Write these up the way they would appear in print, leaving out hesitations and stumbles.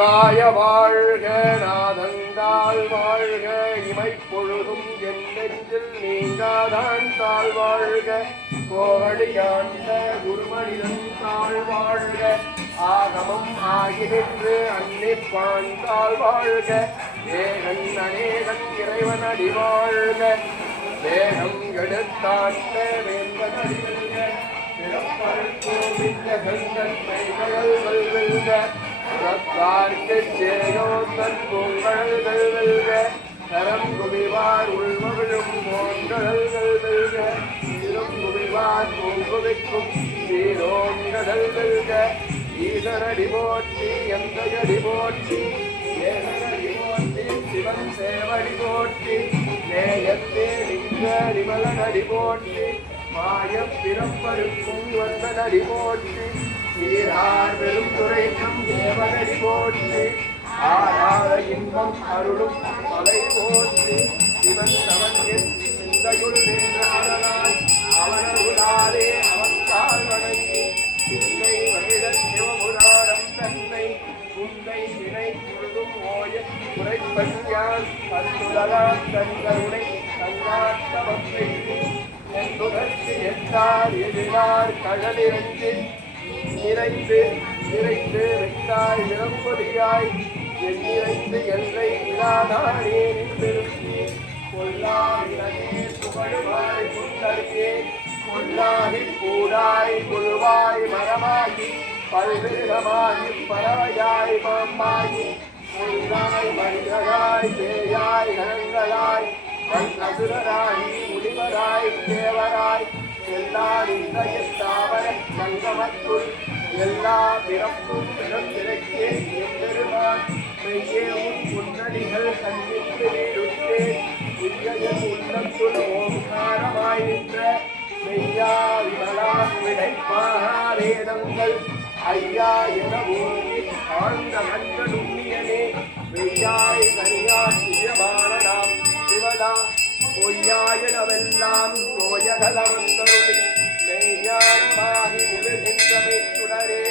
நமசிவாய வாழ்க நாதந்தாள் வாழ்க இமைப்பொழுதும் என் நெஞ்சில் நீங்காதான் தாழ் வாழ்க கோவழியாண்ட குருமனிதன் தாழ் வாழ்க ஆகமம் ஆகினின்று அன்னிப்பான் தாழ் வாழ்க ஏகன் அநேகன் இறைவன் அடி வாழ்க வேகம் எடுத்தாண்ட வேந்தன் அடி வெல்க பிறப்பருக்கோவிந்த செங்கன்மைகள் வெல்க புறத்தார்க்கு சேயோத்தன் பூங்கழல்கள் வெல்க தரம் குவிவார் உள்மகிழும் போங்கழல்கள் வெல்க இரும் குவிவார் பூங்குவிக்கும் சீரோங்கடல் வெல்க ஈசனடி போற்றி எந்தையடி போற்றி ஏசனடி போற்றி சிவன் சேவடி போற்றி நேயத்தே லிங்க நிமலனடி போற்றி மாயம் பிறப்பருக்கும் வந்தனடி போற்றி சீரார் பெருந்துரை நம் தேவனடி போற்றி ஆராத இன்பம் அருளும் மலை போற்றி சிவன் தவன் சிந்தையுள் நின்ற அரணாய் அவனருளாலே அவத்தால் வணங்கி சிந்தை மகிழ சிவபுராணம் தன்னை உந்தை வினை முழுதும் ஓய குறைப்பஞ்சான் பல்லுலகான் தன்கருணை தன்னாட்ட பக்திக்கு என்பதற்கு எட்டார் எதிரார் கடலிறந்து நிறைந்து நிறைந்து வெட்டாய் நிரம்பொலியாய் எண்ணிறைந்து எல்லை இல்லாதானே நின்றிருந்தி கொல்லாவிலே புகழுவாய் புத்தறியே கொல்லாகி பூடாய் குழுவாய் மரமாகி பல்விருகமாகி பறவையாய் பாம்பாகி முள்ளாய் மனிதராய் பேயாய் கணங்களாய் அசுரராய் முனிவராய் தேவராய் எல்லா நிந்தையத்தாவர சங்கமத்துள் எல்லா பிறப்பும் பிறந்திருக்கே எம்பெருமான் மெய்யேவும் முன்னணிகள் கண்ணிட்டு வீடுற்றே உய்யன் உள்ளத்துள் ஓங்காரமாய் நின்ற மெய்யா விமலா விடைப்பாகா வேதங்கள் ஐயா என ஓங்கி ஆழ்ந்த கண்கள் உண்ணியனே மெய்யாய் கனியாய் சிவமானனாம் சிவனா பொய்யாயனவெல்லாம் கோயகலவந்தருளி மெய்ஞானமாகி நிலுகின்றமை சுடரே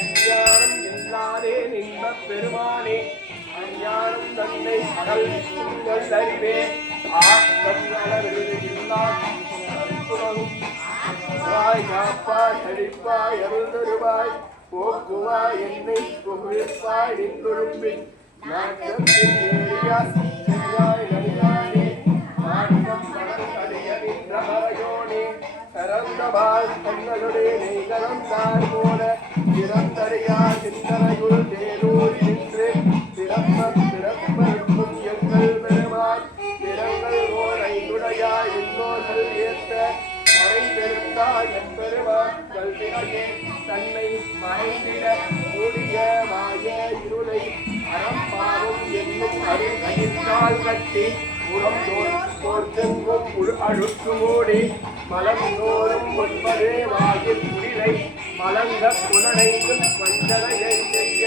எஞ்ஞானம் இல்லாதே நின்ப பெருமானே அஞ்ஞானம் தன்னை அகல் உங்கள் அறிவே ஆக்கம் அளவிற்கு இல்லா காப்பாய் அழிப்பாய் அருள்தருவாய் போக்குவாய் என்னை புகழ்ப்பாய் நின்றுழும்பின் நாட்டத்தின் ஏரியா செஞ்சாய் நடிகானே நாட்டம் மனம் அடையவின்ற மறையோனே கரந்தபால் தங்களுடைய நெய்கலந்தார் போல பிறந்தறியா சிந்தனையுள் தேரூரி நின்று பிறப்பருக்கும் எங்கள் பெருமான் பிறங்கள் ஓர் ஐந்துடையாய் இன்னோர்கள் ஏற்ற மறைந்திருந்தாய் எப்பெருமான் கல்வினையே தன்னை மறைந்திட கூடிய மாய இருளை அறப்பாவும் என்னும் அருள் கட்டி புறம் தோற்கெங்கும் அழுத்து மூடி மலந்தோறும் ஒன்பதே வாயில் குடிலை மலங்க புலனைந்து மஞ்சளையை செய்ய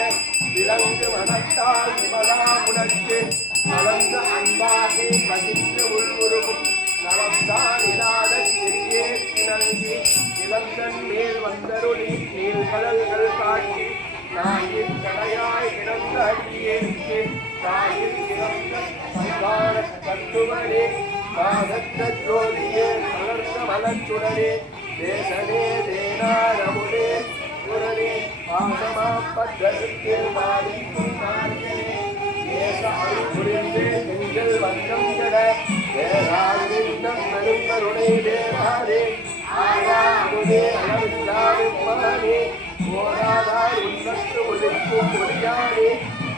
விலங்கு மனத்தால் விமலாமுனக்கு கலந்த அன்பாகி கசிந்து உள்வுருவும் நலம்தான் இல்லாத சிறியே நல்கி இளந்தன் மேல் வந்தருளி நீள்கடல்கள் காட்டி நாயின் கடையாய் கிடந்த அடியேற்கு தாயில் கிடந்த சங்கார கட்டுவனே பாதத்த ஜோதியே வளர்ந்த மலச்சுடரே தேசனே தேனாரமுடே குரலே பாசமா பத்தருக்கு மாறிக்கும் நாயனே தேச அருள்புரிந்து செஞ்சல் வந்தம் கட வேறாவிடம் பெரும்பருடை வேறாரே ஆறாருடே அளவில்லாவிப்பானே போராதார் உன்னத்து ஒழிக்கும் ஒளியானே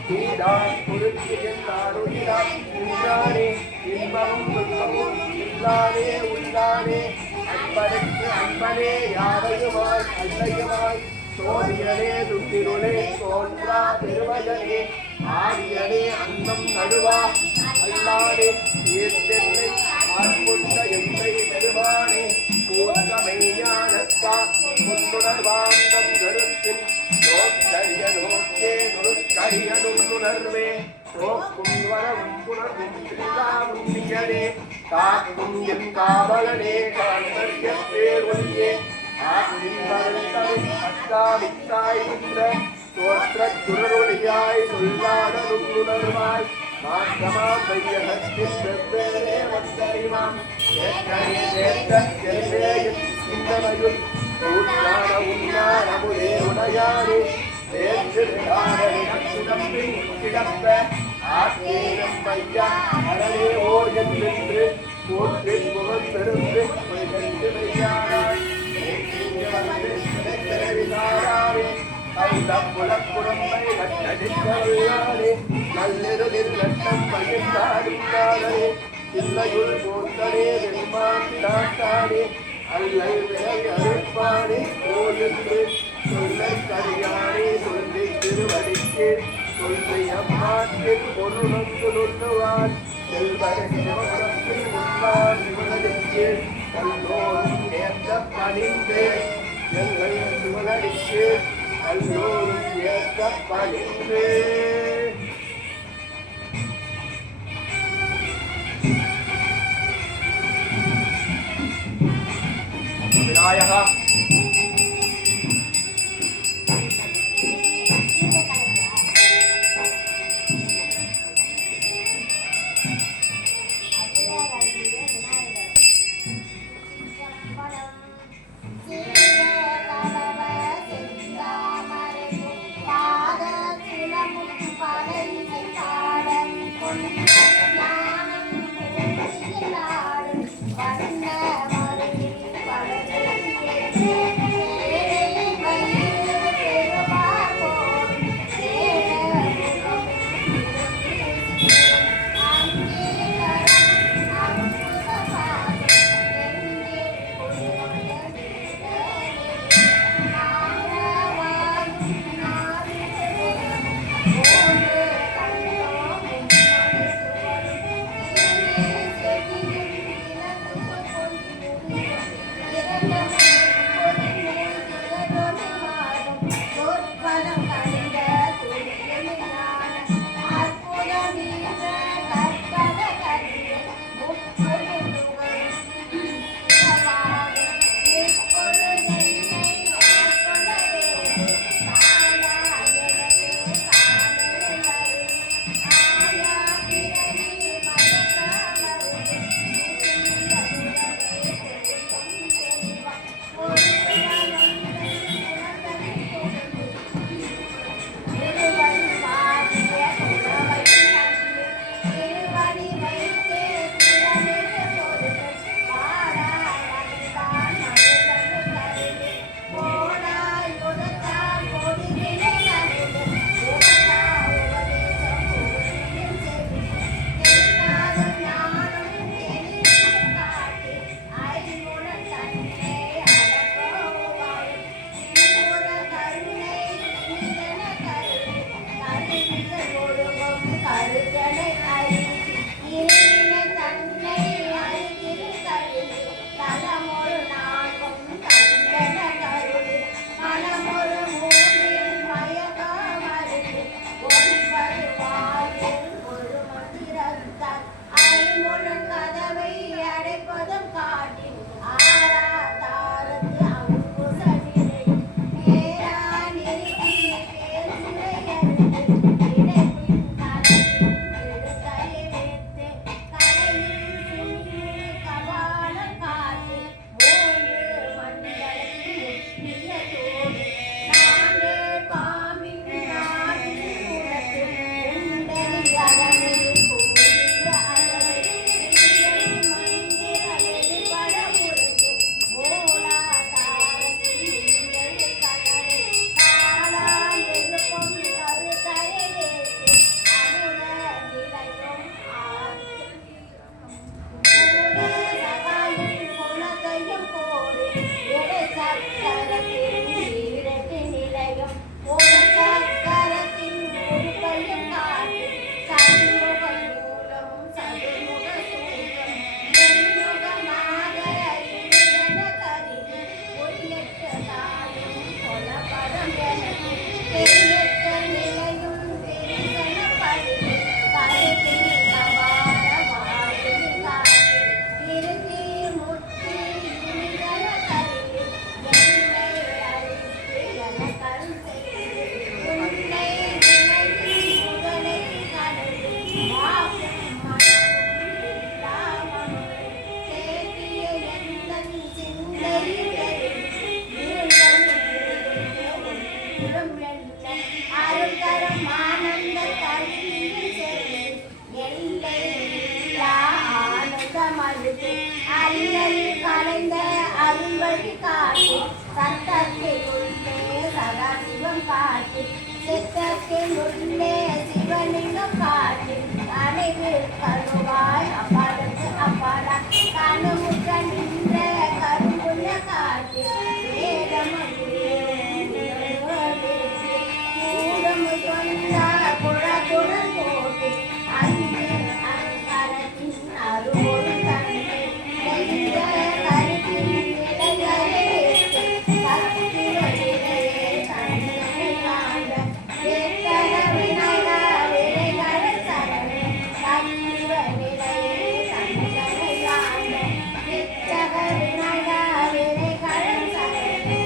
தீடான் பொருத்தி எல்லாருயிரான் நின்றானே இன்பமும் துன்பமும் இல்லானே உள்ளானே அன்பருக்கு அன்பனே யாரையுமாய் அல்லையுமாய் சோதியனே துட்டிருளே தோன்றா பெருமகனே ஆரியனே அன்னம் நடுவா அல்லானே ஏற்றென்னை ஆட்கொண்ட எந்தை பெருமானே பூர்ணமெய்யானத்தா முன்னுணர்வாந்தம் கருத்தின் நோக்கரிய நோக்கே நுணுக்கரிய நுண்ணுணர்வே நோக்கும் வரவும் புணர்வும் இல்லா முன்னியனே காக்கும் என் காவலனே காண்பறிய பேர் ஒளியே ஆற்றின் வரத்தவை அக்காவித்தாய் நின்ற தோற்றச் சுடரொளியாய் சொல்லாத நுண்ணுணர்வாய் மாற்றமாம் வையகத்தின் வெவ்வேறே வந்தறிவாம் ஏற்கனே சேர்த்த செல்வேயின் சிந்தனையுள் ஊற்றான உண்ணான முரே உடையாரே ஏற்று கிடப்ப ஆத்தேனம் ஐயா அரணே ஓ என்று போற்றி புகழ்ந்தெழுந்து கண்டு வையாராய் புலப்புறம்பை கட்டடிக்கவல்லாரே நல்லிருளில் நட்டம் பயிர்ந்தாடுங்காரே இல்லையுள் போத்தனே வெண்மாண்டாட்டானே அல்லல் விரவி அழைப்பானே போயென்று சொல்லை கரியானே சொல்லி திருவடிக்கு சொல்லை அம்மாற்றில் பொருளுக்கு நுண்ணுவான் செல்வரை சிவபுரத்தில் உள்ளார் சிவனடிக்கு கல்லோரும் ஏற்ற பணிந்து எங்கள் சிவனடிக்கு கல்லோரும் ஏற்ற பணிந்து விநாயகா காட்டு அல்லல் கலைந்த அருள்வழி காட்டு சத்தத்தில் உள்ளே சதாசிவம் காட்டு சித்தத்தில் உள்ளே சிவலிங்கம் காட்டு அனைவில் கருவாய் அப்பாலுக்கு அப்பாலா கண்ணுமுற்ற நின்ற கரும்புள்ள காட்டு மூடம் சொன்ன குழகுடன் போட்டு அங்கே அங்கரத்தின் அருள் தந்து நெய்த கருத்தின் நிலைகளே சக்திவதிலே தன்னை காண்ட ஏத்தக விநாயக வினைகள் சரணே சக்திவதிலே தன்னை காண்ட ஏத்தக விநாயக வினைகள் சரணே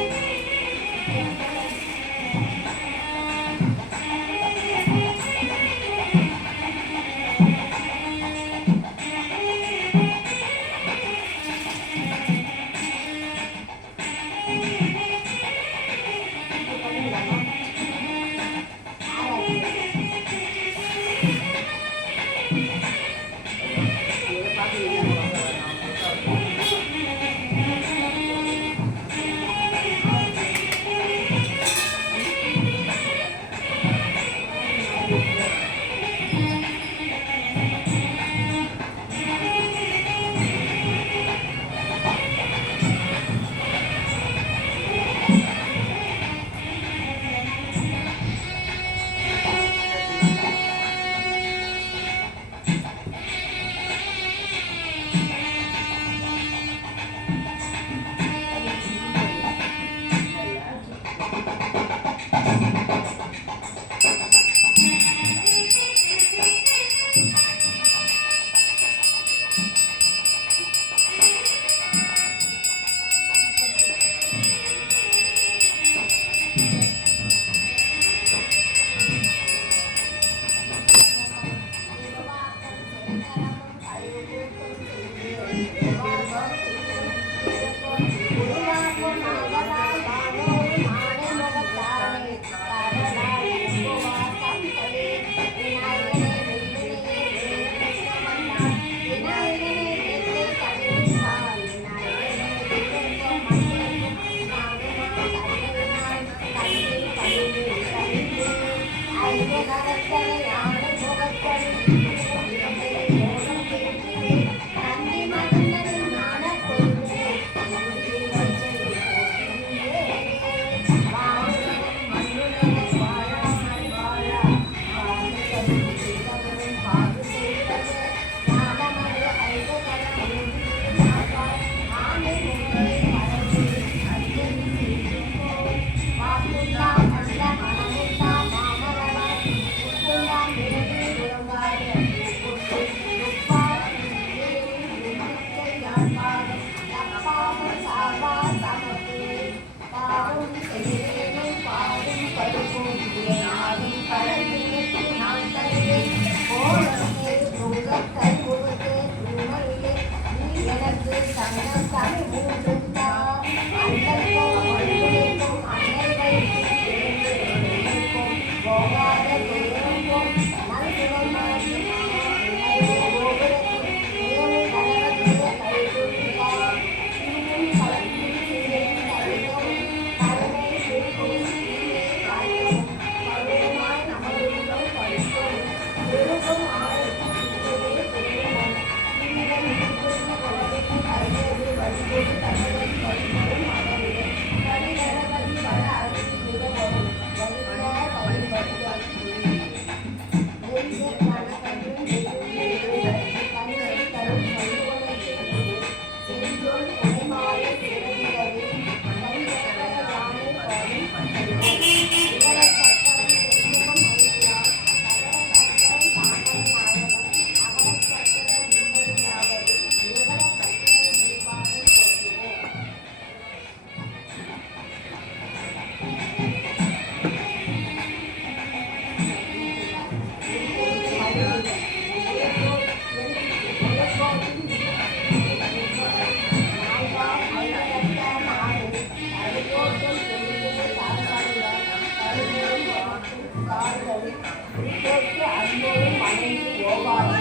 அன்போடு மனைவி ஓவாது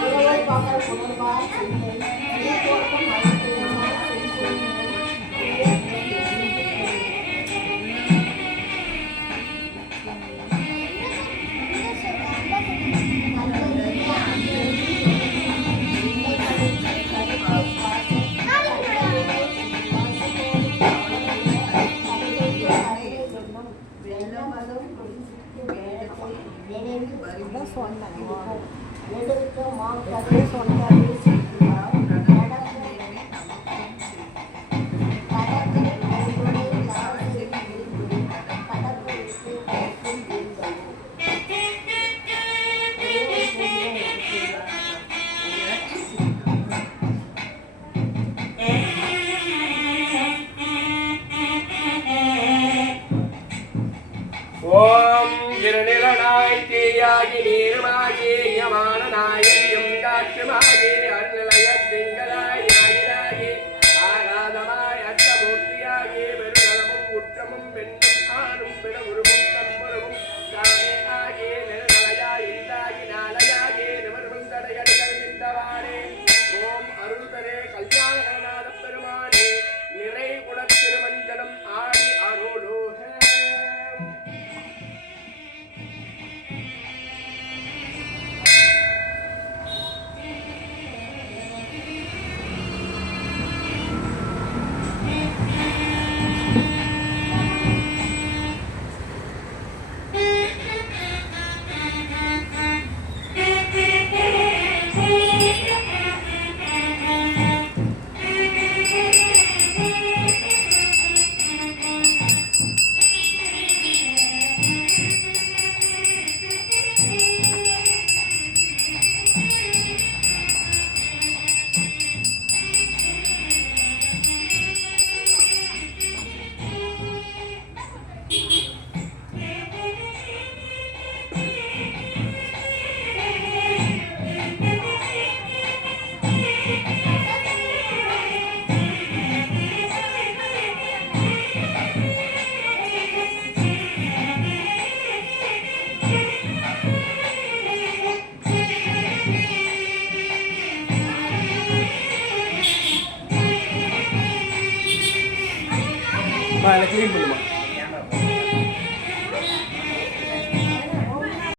உறவை பகல் புணர்வார் க்ளீன் பண்ணுமா